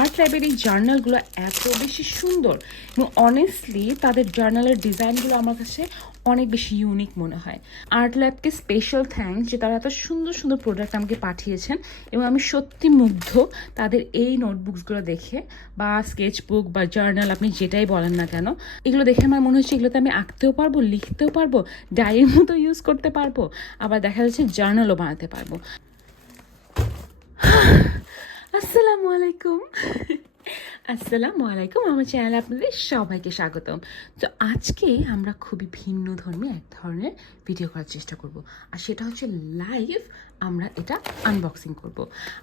Art ল্যাবের এই জার্নালগুলো এত বেশি সুন্দর এবং অনেস্টলি তাদের জার্নালের ডিজাইনগুলো আমার কাছে অনেক বেশি ইউনিক মনে হয়। আর্ট ল্যাবকে স্পেশাল থ্যাঙ্কস যে তারা এত সুন্দর সুন্দর প্রোডাক্ট আমাকে পাঠিয়েছেন এবং আমি সত্যি মুগ্ধ তাদের এই নোটবুকসগুলো দেখে বা স্কেচ বুক বা জার্নাল আপনি যেটাই বলেন না কেন, এগুলো দেখে আমার মনে হচ্ছে এগুলোতে আমি আঁকতেও পারব, লিখতেও পারব ডায়ের মতো ইউজ করতে পারব, আবার দেখা যাচ্ছে জার্নালও বানাতে পারব। আসসালামু আলাইকুম। আসসালামু আলাইকুম, আমার চ্যানেলে আপনাদের সবাইকে স্বাগতম। তো আজকে আমরা খুবই ভিন্ন ধর্মী এক ধরনের ভিডিও করার চেষ্টা করব, আর সেটা হচ্ছে লাইভ আমরা এটা আনবক্সিং করব।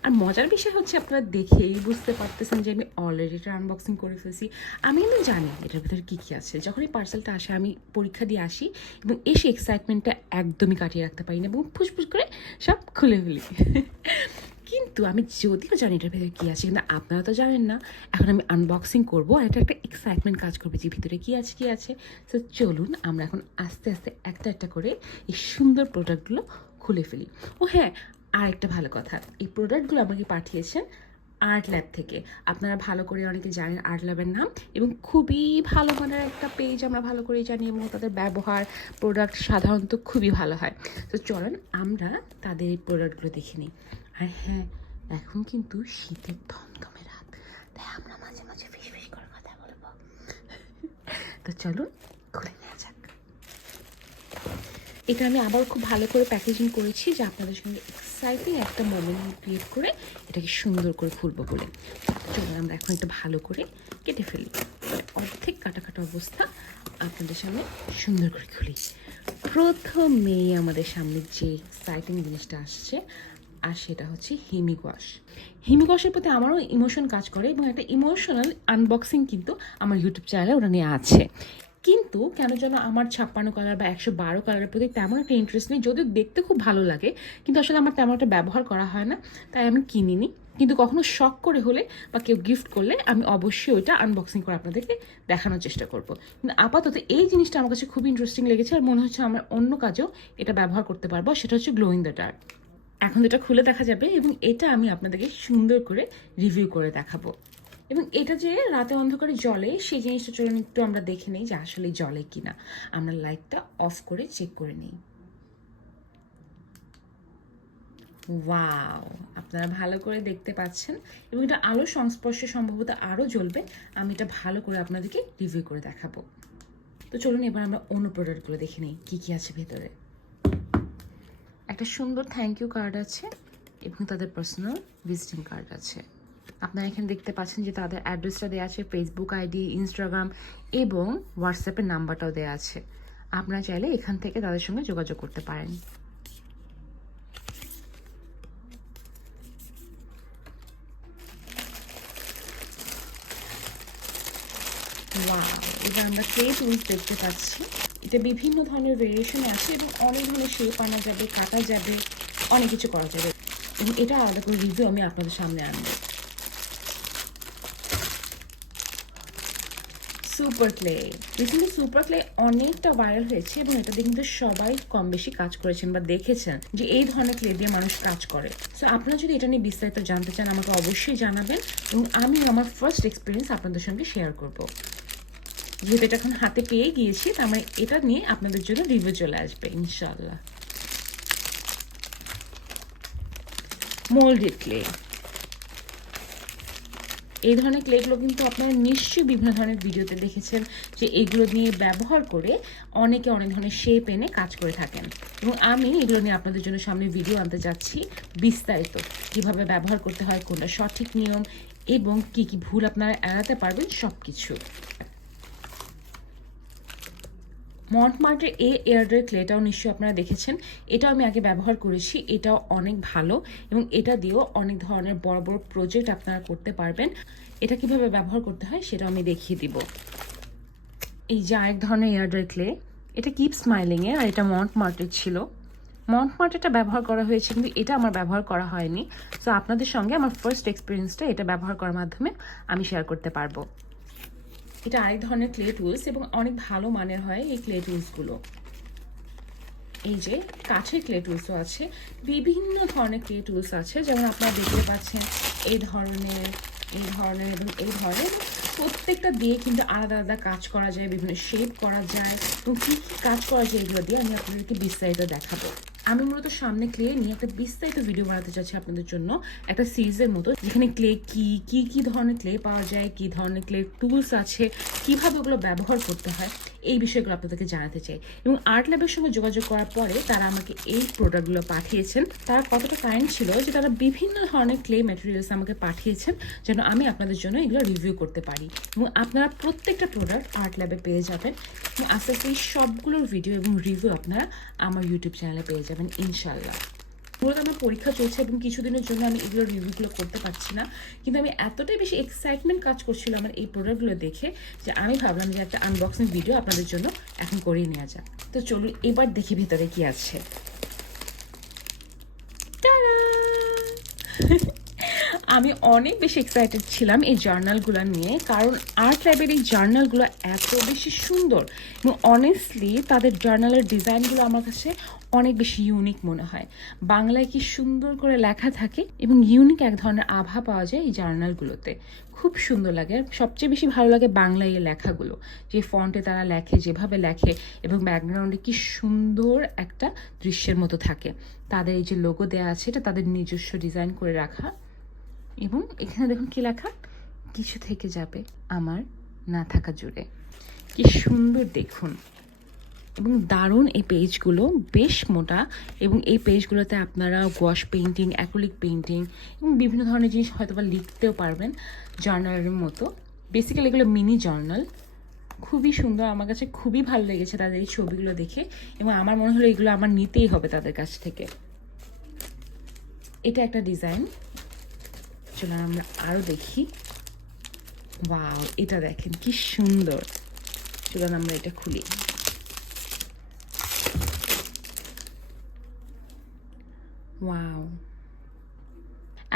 আর মজার বিষয় হচ্ছে আপনারা দেখেই বুঝতে পারতেছেন যে আমি অলরেডি এটা আনবক্সিং করে ফেলছি। আমি কিন্তু জানি এটার ভিতরে কী কী আছে। যখন এই পার্সেলটা আসে, আমি পরীক্ষা দিয়ে আসি এবং এসে এক্সাইটমেন্টটা একদমই কাটিয়ে রাখতে পারি না এবং ফুসফুস করে সব খুলে ফেলি। কিন্তু আমি যদিও জানি এটার ভিতরে কী আছে, কিন্তু আপনারা তো জানেন না। এখন আমি আনবক্সিং করব আর এটা একটা এক্সাইটমেন্ট কাজ করবে যে ভিতরে কী আছে কী আছে। তো চলুন, আমরা এখন আস্তে আস্তে একটা একটা করে এই সুন্দর প্রোডাক্টগুলো খুলে ফেলি। ও হ্যাঁ আর একটা ভালো কথা। এই প্রোডাক্টগুলো আমাকে পাঠিয়েছেন আর্ট ল্যাব থেকে। আপনারা ভালো করে অনেকে জানেন আর্ট ল্যাবের নাম এবং খুবই ভালো মানের একটা পেজ আমরা ভালো করেই জানি এবং তাদের ব্যবহার প্রোডাক্ট সাধারণত খুবই ভালো হয়। তো চলেন, আমরা তাদের এই প্রোডাক্টগুলো দেখে নিই। আর হ্যাঁ এখন কিন্তু শীতের ধমধমে রাত। তাই আমরা মাঝে মাঝে ফিস ফিস করে কথা বলব। তো চলুন খুলে নেওয়া যাক। এটা আমি আবার খুব ভালো করে প্যাকেজিং করেছি, যে আপনাদের সঙ্গে এক্সাইটিং একটা মোমেন্ট ক্রিয়েট করে এটাকে সুন্দর করে খুলবো বলে। চলুন, আমরা এখন একটু ভালো করে কেটে ফেলি। মানে অর্ধেক কাটা কাটা অবস্থা আপনাদের সামনে সুন্দর করে খুলি। প্রথমেই আমাদের সামনে যে এক্সাইটিং জিনিসটা আসছে আর সেটা হচ্ছে হিমিকোয়াশ হিমিকোয়াশের প্রতি আমারও ইমোশন কাজ করে এবং একটা ইমোশনাল আনবক্সিং কিন্তু আমার ইউটিউব চ্যানেলে ওটা নিয়ে আছে। কিন্তু কেন যেন আমার ছাপ্পান্ন কালার বা একশো বারো কালারের প্রতি তেমন একটা ইন্টারেস্ট নেই, যদিও দেখতে খুব ভালো লাগে, কিন্তু আসলে আমার তেমন একটা ব্যবহার করা হয় না, তাই আমি কিনিনি। কিন্তু কখনো শখ করে হলে বা কেউ গিফট করলে আমি অবশ্যই ওইটা আনবক্সিং করে আপনাদেরকে দেখানোর চেষ্টা করব। কিন্তু আপাতত এই জিনিসটা আমার কাছে খুব ইন্টারেস্টিং লেগেছে আর মনে হচ্ছে আমার অন্য কাজেও এটা ব্যবহার করতে পারব, সেটা হচ্ছে গ্লো ইন দ্য ডার্ক এখন এটা খুলে দেখা যাবে এবং এটা আমি আপনাদেরকে সুন্দর করে রিভিউ করে দেখাবো। এবং এটা যে রাতে অন্ধকারে জলে সেই জিনিসটা চলুন একটু আমরা দেখে নিই যে আসলে জলে কিনা। আমরা লাইটটা অফ করে চেক করে নিই। ওয়াও আপনারা ভালো করে দেখতে পাচ্ছেন এবং এটা আলো সংস্পর্শে সম্ভবত আরও জ্বলবে। আমি এটা ভালো করে আপনাদেরকে রিভিউ করে দেখাবো। তো চলুন এবার আমরা অন্য প্রোডাক্টগুলো দেখে নিই, কী কী আছে ভেতরে। একটা সুন্দর থ্যাংক ইউ কার্ড আছে এবং তাদের পার্সোনাল ভিজিটিং কার্ড আছে। আপনারা এখানে দেখতে পাচ্ছেন যে তাদের অ্যাড্রেসটা দেওয়া আছে ফেসবুক আইডি ইনস্টাগ্রাম এবং হোয়াটসঅ্যাপের নাম্বারটাও দেওয়া আছে। আপনারা চাইলে এখান থেকে তাদের সঙ্গে যোগাযোগ করতে পারেন। এবার আমরা ক্লে টুলস দেখতে পাচ্ছি। এটা বিভিন্ন ধরনের ভেরিয়েশনে আছে এবং অনেক ধরনের শেপ আনা যাবে, কাটা যাবে, অনেক কিছু করা যাবে। এবং এটা আলাদা করে রিভিউ আমি আপনাদের সামনে আনব। Super clay recently super clay অনেকটা ভাইরাল হয়েছে এবং এটা দিয়ে কিন্তু সবাই কম বেশি কাজ করেছেন বা দেখেছেন যে এই ধরনের ক্লে দিয়ে মানুষ কাজ করে। সো আপনারা যদি এটা নিয়ে বিস্তারিত জানতে চান আমাকে অবশ্যই জানাবেন এবং আমি আমার ফার্স্ট এক্সপিরিয়েন্স আপনাদের সঙ্গে শেয়ার করব। যেহেতু এটা এখন হাতে পেয়ে গিয়েছি, তার মানে এটা নিয়ে আপনাদের জন্য রিভিউ চলে আসবে ইনশাল্লাহ মোল্ডেড ক্লে এই ধরনের ক্লেগুলো কিন্তু আপনারা নিশ্চয়ই বিভিন্ন ধরনের ভিডিওতে দেখেছেন যে এগুলো নিয়ে ব্যবহার করে অনেকে অনেক ধরনের শেপ এনে কাজ করে থাকেন। এবং আমি এগুলো নিয়ে আপনাদের জন্য সামনে ভিডিও আনতে যাচ্ছি বিস্তারিত। কীভাবে ব্যবহার করতে হয়, কোনটা সঠিক নিয়ম, এবং কি কি ভুল আপনারা এড়াতে পারবেন সব কিছু মন্টমার্টের এ এয়ারড্রাই ক্লেটাও নিশ্চয়ই আপনারা দেখেছেন। এটাও আমি আগে ব্যবহার করেছি। এটাও অনেক ভালো এবং এটা দিয়েও অনেক ধরনের বড় বড় প্রজেক্ট আপনারা করতে পারবেন। এটা কীভাবে ব্যবহার করতে হয় সেটাও আমি দেখিয়ে দিব। এই যে আরেক ধরনের এয়ারড্রাই ক্লে, এটা কিপ স্মাইলিংয়ে আর এটা মন্টমার্টের ছিল। মন্টমার্টেটা ব্যবহার করা হয়েছে কিন্তু এটা আমার ব্যবহার করা হয়নি। সো আপনাদের সঙ্গে আমার ফার্স্ট এক্সপিরিয়েন্সটা এটা ব্যবহার করার মাধ্যমে আমি শেয়ার করতে পারব। এটা আরেক ধরনের ক্লে টুলস এবং অনেক ভালো মানের হয় এই ক্লে টুলসগুলো এই যে কাঠের ক্লে টুলসও আছে, বিভিন্ন ধরনের ক্লে টুলস আছে, যেমন আপনারা দেখতে পাচ্ছেন এই ধরনের এই ধরনের এবং এই ধরনের, প্রত্যেকটা দিয়ে কিন্তু আলাদা আলাদা কাজ করা যায়, বিভিন্ন শেপ করা যায়, এবং কী কী কাজ করা যায় এগুলো দিয়ে আমি আপনাদেরকে বিস্তারিত দেখাবো। আমি মূলত সামনে ক্লে নিয়ে একটা বিস্তারিত ভিডিও বানাতে চাচ্ছি আপনাদের জন্য। একটা সিরিজের মতো, যেখানে ক্লে কি কি কি ধরনের ক্লে পাওয়া যায়, কি ধরনের ক্লে টুলস আছে, কীভাবে ওগুলো ব্যবহার করতে হয়। এই বিষয়গুলো আপনাদেরকে জানাতে চাই। এবং আর্ট ল্যাবের সঙ্গে যোগাযোগ করার পরে তারা আমাকে এই প্রোডাক্টগুলো পাঠিয়েছেন। তারা কতটা কাইন্ড ছিল যে তারা বিভিন্ন ধরনের ক্লে ম্যাটেরিয়ালস আমাকে পাঠিয়েছেন যেন আমি আপনাদের জন্য এগুলো রিভিউ করতে পারি। এবং আপনারা প্রত্যেকটা প্রোডাক্ট আর্ট ল্যাবে পেয়ে যাবেন। এবং আস্তে আস্তে এই সবগুলোর ভিডিও এবং রিভিউ আপনারা আমার ইউটিউব চ্যানেলে পেয়ে যাবেন ইনশাল্লাহ মূলত আমার পরীক্ষা চলছে এবং কিছুদিনের জন্য আমি এগুলো রিভিউগুলো করতে পারছি না। কিন্তু আমি এতটাই বেশি এক্সাইটমেন্ট কাজ করছিল আমার এই প্রোডাক্টগুলো দেখে যে আমি ভাবলাম যে একটা আনবক্সিং ভিডিও আপনাদের জন্য এখন করিয়ে নেওয়া যাক। তো চলুন এবার দেখি ভিতরে কি আছে। আমি অনেক বেশি এক্সাইটেড ছিলাম এই জার্নালগুলো নিয়ে, কারণ আর্ট ল্যাবের এই জার্নালগুলো এত বেশি সুন্দর এবং অনেস্টলি তাদের জার্নালের ডিজাইনগুলো আমার কাছে অনেক বেশি ইউনিক মনে হয়। বাংলায় কি সুন্দর করে লেখা থাকে এবং ইউনিক এক ধরনের আভা পাওয়া যায় এই জার্নালগুলোতে খুব সুন্দর লাগে। আর সবচেয়ে বেশি ভালো লাগে বাংলায় এই লেখাগুলো। যে ফন্টে তারা লেখে, যেভাবে লেখে এবং ব্যাকগ্রাউন্ডে কি সুন্দর একটা দৃশ্যের মতো থাকে। তাদের এই যে লোগো দেওয়া আছে, এটা তাদের নিজস্ব ডিজাইন করে রাখা। এবং এখানে দেখুন কি লেখা? কিছু থেকে যাবে আমার না থাকা জুড়ে। কি সুন্দর দেখুন। এবং দারুণ এই পেজগুলো, বেশ মোটা। এবং এই পেজগুলোতে আপনারা ওয়াশ পেন্টিং অ্যাক্রিলিক পেন্টিং এবং বিভিন্ন ধরনের জিনিস হয়তো বা লিখতেও পারবেন জার্নালের মতো। বেসিক্যালি এগুলো মিনি জার্নাল খুবই সুন্দর, আমার কাছে খুবই ভালো লেগেছে তাদের এই ছবিগুলো দেখে এবং আমার মনে হলো এগুলো আমার নিতেই হবে তাদের কাছ থেকে। এটা একটা ডিজাইন চলুন আমরা আরও দেখি। ওয়াও এটা দেখেন কি সুন্দর। চলুন আমরা এটা খুলি। ওয়াও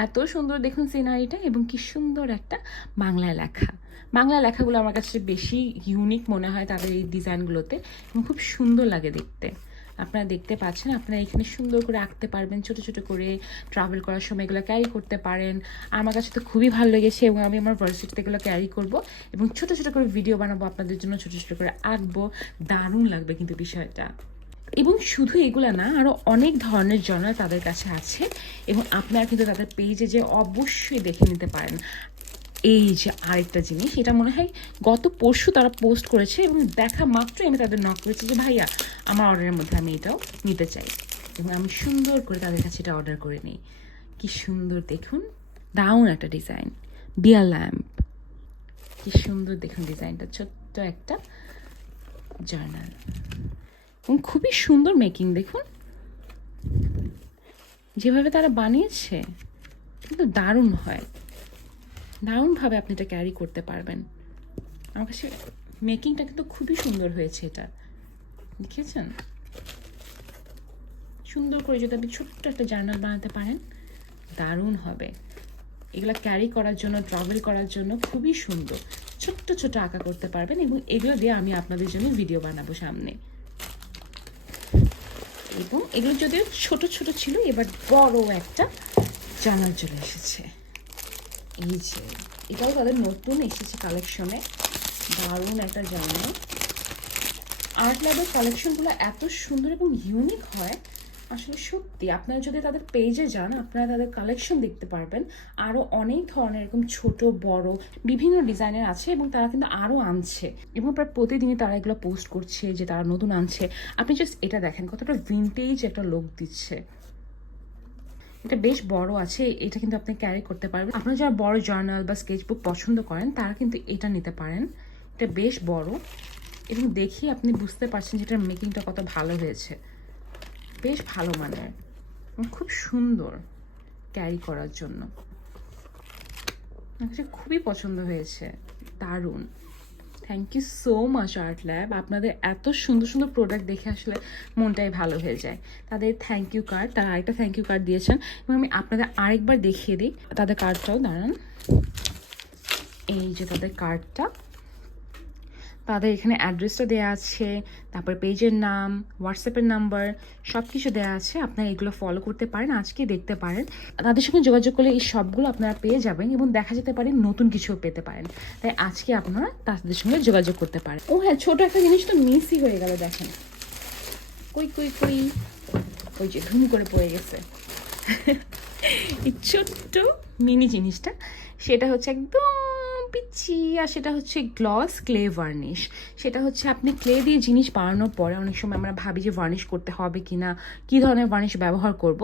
এত সুন্দর দেখুন সিনারিটা এবং কি সুন্দর একটা বাংলা লেখা। বাংলা লেখাগুলো আমার কাছে বেশি ইউনিক মনে হয় তাদের এই ডিজাইনগুলোতে এবং খুব সুন্দর লাগে দেখতে। আপনারা দেখতে পাচ্ছেন, আপনারা এখানে সুন্দর করে আঁকতে পারবেন, ছোট ছোট করে ট্রাভেল করার সময় এগুলো ক্যারি করতে পারেন। আমার কাছে তো খুবই ভালো লেগেছে এবং আমি আমার ভার্সিটিতে এগুলো ক্যারি করব এবং ছোট ছোট করে ভিডিও বানাবো, আপনাদের জন্য ছোট ছোট করে আঁকবো। দারুণ লাগবে কিন্তু বিষয়টা। এবং শুধু এগুলো না আরও অনেক ধরনের জার্নাল তাদের কাছে আছে এবং আপনারা কিন্তু তাদের পেজে যে অবশ্যই দেখে নিতে পারেন। এই যে আরেকটা জিনিস, এটা মনে হয় গত পরশু তারা পোস্ট করেছে এবং দেখা মাত্রই আমি তাদের নক করেছি যে, ভাইয়া, আমার অর্ডারের মধ্যে আমি এটাও নিতে চাই। এবং আমি সুন্দর করে তাদের কাছে এটা অর্ডার করে নিই। কি সুন্দর দেখুন দাউন একটা ডিজাইন বিয়ার ল্যাম্প কি সুন্দর দেখুন ডিজাইনটা ছোট্ট একটা জার্নাল এবং খুবই সুন্দর মেকিং দেখুন। যেভাবে তারা বানিয়েছে, কিন্তু দারুণ হয়। দারুণভাবে আপনি এটা ক্যারি করতে পারবেন। আমার কাছে মেকিংটা কিন্তু খুবই সুন্দর হয়েছে এটা। দেখেছেন? সুন্দর করে যদি আপনি ছোট্ট একটা জার্নাল বানাতে পারেন, দারুণ হবে। এগুলো ক্যারি করার জন্য ট্রাভেল করার জন্য খুবই সুন্দর। ছোট্ট ছোট আঁকা করতে পারবেন এবং এগুলো দিয়ে আমি আপনাদের জন্য ভিডিও বানাবো সামনে। এবং এগুলো যদিও ছোট ছোট ছিল, এবার বড় একটা জানাল চলে এসেছে। এই যে, এটাও তাদের নতুন এসেছে কালেকশনে দারুণ একটা জানাল। আর্ট ল্যাবের কালেকশনগুলো এত সুন্দর এবং ইউনিক হয় আসলে সত্যি, আপনারা যদি তাদের পেজে যান, আপনারা তাদের কালেকশন দেখতে পারবেন। আরও অনেক ধরনের এরকম ছোট, বড় বিভিন্ন ডিজাইনের আছে এবং তারা কিন্তু আরও আনছে। এবং প্রায় প্রতিদিনই তারা এগুলো পোস্ট করছে যে তারা নতুন আনছে। আপনি জাস্ট এটা দেখেন, কতটা ভিনটেজ একটা লোক দিচ্ছে। এটা বেশ বড় আছে, এটা কিন্তু আপনি ক্যারি করতে পারবেন। আপনারা যারা বড় জার্নাল বা স্কেচবুক পছন্দ করেন, তারা কিন্তু এটা নিতে পারেন। এটা বেশ বড় এবং দেখি আপনি বুঝতে পারছেন যে এটার মেকিংটা কত ভালো হয়েছে। বেশ ভালো মানের। খুব সুন্দর ক্যারি করার জন্য। আমার খুবই পছন্দ হয়েছে। দারুণ। Thank you so much Art Lab আপনাদের এত সুন্দর সুন্দর প্রোডাক্ট দেখে আসলে মনটাই ভালো হয়ে যায়। তাদের থ্যাংক ইউ কার্ড তারা আরেকটা থ্যাংক ইউ কার্ড দিয়েছেন। এবং আমি আপনাদের আরেকবার দেখিয়ে দিই। তাদের কার্ডটাও দাঁড়ান। এই যে তাদের কার্ডটা তাদের এখানে অ্যাড্রেসটা দেওয়া আছে, তারপর পেজের নাম হোয়াটসঅ্যাপের নাম্বার সব কিছু দেওয়া আছে। আপনারা এগুলো ফলো করতে পারেন, আজকে দেখতে পারেন। তাদের সঙ্গে যোগাযোগ করলে এই সবগুলো আপনারা পেয়ে যাবেন এবং দেখা যেতে পারে নতুন কিছুও পেতে পারেন। তাই আজকে আপনারা তাদের সঙ্গে যোগাযোগ করতে পারেন। ও হ্যাঁ ছোট একটা জিনিস তো মিসই হয়ে গেল, দেখেন। কই কই কই? ওই যে ধুম করে পড়ে গেছে। এই ছোট্ট মিনি জিনিসটা, সেটা হচ্ছে একদম পিচ্ছি, আর সেটা হচ্ছে গ্লস ক্লে ভার্নিশ সেটা হচ্ছে আপনি ক্লে দিয়ে জিনিস বানানোর পরে অনেক সময় আমরা ভাবি যে ভার্নিশ করতে হবে কি না কী ধরনের ভার্নিশ ব্যবহার করব,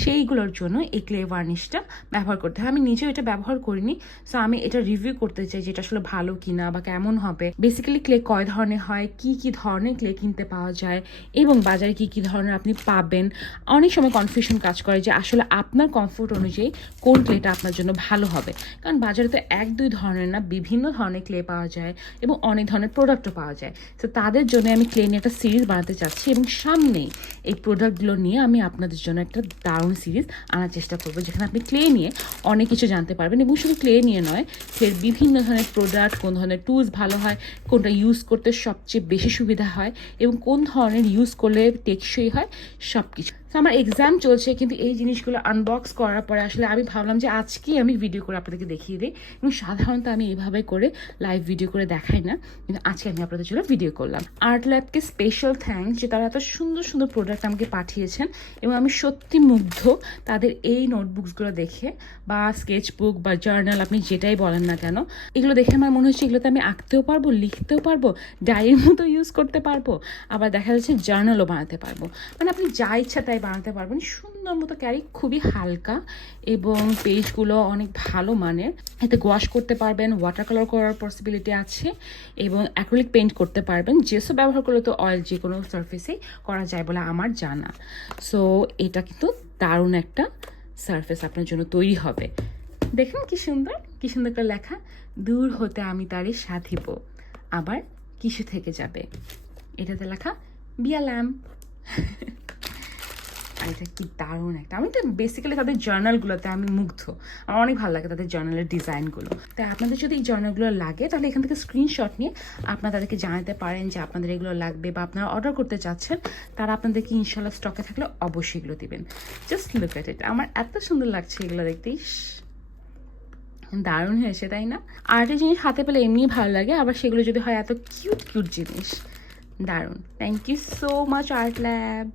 সেইগুলোর জন্য এই ক্লে ভার্নিশটা ব্যবহার করতে হয়। আমি নিজেও এটা ব্যবহার করিনি সো আমি এটা রিভিউ করতে চাই যেটা আসলে ভালো কি না বা কেমন হবে। বেসিক্যালি ক্লে কয় ধরনের হয়, কি কি ধরনের ক্লে কিনতে পাওয়া যায়, এবং বাজারে কি কি ধরনের আপনি পাবেন। অনেক সময় কনফিউশন কাজ করে যে আসলে আপনার কমফোর্ট অনুযায়ী কোন ক্লেটা আপনার জন্য ভালো হবে। কারণ বাজারে তো এক দুই ধরনের না বিভিন্ন ধরনের ক্লে পাওয়া যায় এবং অনেক ধরনের প্রোডাক্টও পাওয়া যায়। তো তাদের জন্য আমি ক্লে নিয়ে একটা সিরিজ বানাতে চাচ্ছি এবং সামনেই এই প্রোডাক্টগুলো নিয়ে আমি আপনাদের জন্য একটা দারুণ সিরিজ আনার চেষ্টা করব, যেখানে আপনি ক্লে নিয়ে অনেক কিছু জানতে পারবেন এবং শুধু ক্লে নিয়ে নয় ক্লের বিভিন্ন ধরনের প্রোডাক্ট কোন ধরনের টুলস ভালো হয়, কোনটা ইউজ করতে সবচেয়ে বেশি সুবিধা হয় এবং কোন ধরনের ইউজ করলে টেকসই হয় সব কিছু তো আমার এক্সাম চলছে, কিন্তু এই জিনিসগুলো আনবক্স করার পরে আসলে আমি ভাবলাম যে আজকেই আমি ভিডিও করে আপনাদেরকে দেখিয়ে দিই। এবং সাধারণত আমি এইভাবে করে লাইভ ভিডিও করে দেখাই না, কিন্তু আজকে আমি আপনাদের জন্য ভিডিও করলাম। আর্ট ল্যাবকে স্পেশাল থ্যাঙ্কস যে তারা এত সুন্দর সুন্দর প্রোডাক্ট আমাকে পাঠিয়েছেন এবং আমি সত্যি মুগ্ধ তাদের এই নোটবুকসগুলো দেখে বা স্কেচ বুক বা জার্নাল আপনি যেটাই বলেন না কেন, এগুলো দেখে আমার মনে হচ্ছে এগুলোতে আমি আঁকতেও পারব, লিখতেও পারব ডায়ের মতো ইউজ করতে পারব, আবার দেখা যাচ্ছে জার্নালও বানাতে পারব। মানে আপনি যা ইচ্ছা তাই বানাতে পারবেন সুন্দর মতো ক্যারি খুবই হালকা এবং পেজগুলো অনেক ভালো মানের। এতে ওয়াশ করতে পারবেন ওয়াটার কালার করার পসিবিলিটি আছে এবং অ্যাক্রিলিক পেন্ট করতে পারবেন। যেসব ব্যবহার করলে তো অয়েল যে কোনো সারফেসেই করা যায় বলে আমার জানা। সো এটা কিন্তু দারুণ একটা সারফেস আপনার জন্য তৈরি হবে। দেখুন কি সুন্দর কি সুন্দর একটা লেখা। দূর হতে আমি তারই সাধিব আবার কিসে থেকে যাবে? এটাতে লেখা, বিয়া ল্যাম্প। আর এটা কি দারুণ একটা। আমি তো বেসিক্যালি তাদের জার্নালগুলোতে আমি মুগ্ধ। আমার অনেক ভালো লাগে তাদের জার্নালের ডিজাইনগুলো তাই আপনাদের যদি এই জার্নালগুলো লাগে তাহলে এখান থেকে স্ক্রিনশট নিয়ে আপনারা তাদেরকে জানাতে পারেন যে আপনাদের এগুলো লাগবে বা আপনারা অর্ডার করতে চাচ্ছেন তারা আপনাদেরকে ইনশাল্লাহ স্টকে থাকলে অবশ্যই এগুলো দিবেন। জাস্ট লুক এট ইট আমার এত সুন্দর লাগছে এগুলো দেখতে ইস, দারুণ হয়েছে তাই না? আর্টের জিনিস হাতে পেলে এমনিই ভালো লাগে আবার সেগুলো যদি হয় এত কিউট কিউট জিনিস। দারুণ। Thank you so much Art Lab